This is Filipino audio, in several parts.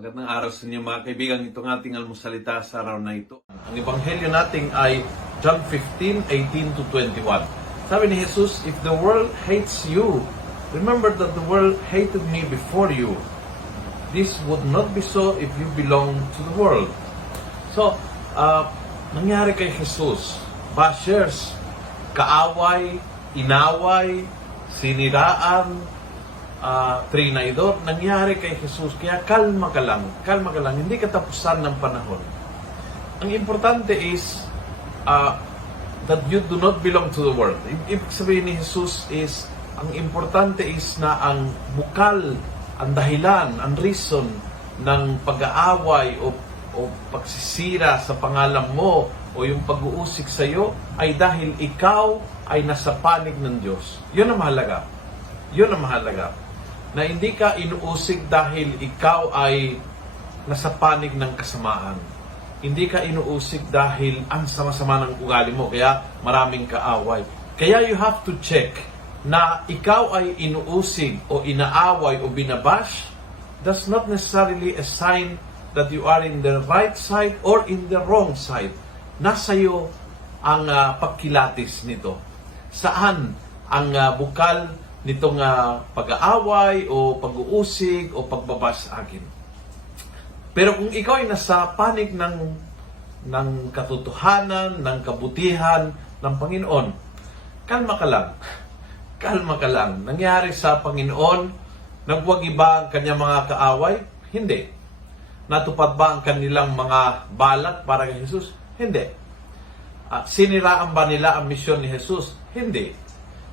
Magandang araw sa inyo mga kaibigan. Itong ating almusalita sa araw na ito. Ang ebanghelyo natin ay John 15:18 to 21. Sabi ni Jesus, "If the world hates you, remember that the world hated me before you. This would not be so if you belong to the world." So, nangyari kay Jesus, bashers, kaaway, inaway, siniraan, trinaidor, nangyari kay Jesus. Kaya kalma ka lang, hindi katapusan ng panahon. Ang importante is that you do not belong to the world. Ibig sabihin ni Jesus is, ang importante is na ang bukal, ang dahilan, ang reason ng pag-aaway o pagsisira sa pangalan mo o yung pag-uusik sa iyo ay dahil ikaw ay nasa panig ng Diyos. Yun ang mahalaga. Yun ang mahalaga. Na hindi ka inuusig dahil ikaw ay nasa panig ng kasamaan. Hindi ka inuusig dahil ang sama-sama ng ugali mo, kaya maraming kaaway. Kaya you have to check na ikaw ay inuusig o inaaway o binabash, that's not necessarily a sign that you are in the right side or in the wrong side. Nasa iyo ang pagkilatis nito. Saan ang bukal nitong pag-aaway o pag-uusig o pagbabash sa akin. Pero kung ikaw ay nasa panig ng katotohanan, ng kabutihan ng Panginoon, kalma ka lang. Kalma ka lang. Nangyari sa Panginoon, nagwagi ba ang kanyang mga kaaway? Hindi. Natupad ba ang kanilang mga balak para kay Jesus? Hindi. Siniraan ba nila ang misyon ni Jesus? Hindi.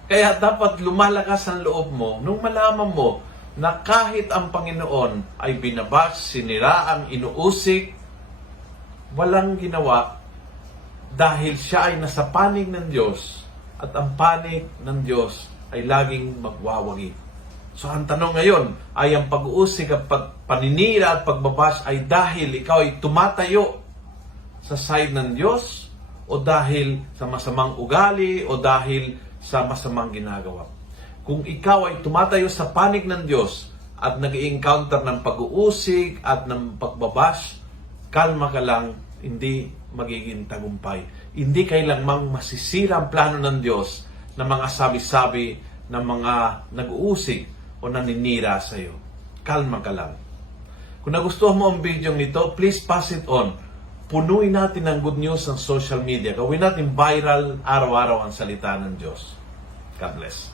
Kaya dapat lumalakas ang loob mo nung malaman mo na kahit ang Panginoon ay binabas, siniraan, inuusik, walang ginawa dahil siya ay nasa panig ng Diyos at ang panig ng Diyos ay laging magwawagi. So ang tanong ngayon ay ang pag-uusik at paninira at pagbabash ay dahil ikaw ay tumatayo sa side ng Diyos o dahil sa masamang ugali o dahil sa masamang ginagawa. Kung ikaw ay tumatayo sa panig ng Diyos at nag-i-encounter ng pag-uusig at ng pagbabash, kalma ka lang, hindi magiging tagumpay. Hindi kailangang masisira ang plano ng Diyos na mga sabi-sabi ng mga nag-uusig o naninira sa iyo. Kalma ka lang. Kung nagustuhan mo ang video nito, please pass it on. Punuin natin ng good news ng social media. Gawin natin viral araw-araw ang salita ng Diyos. God bless.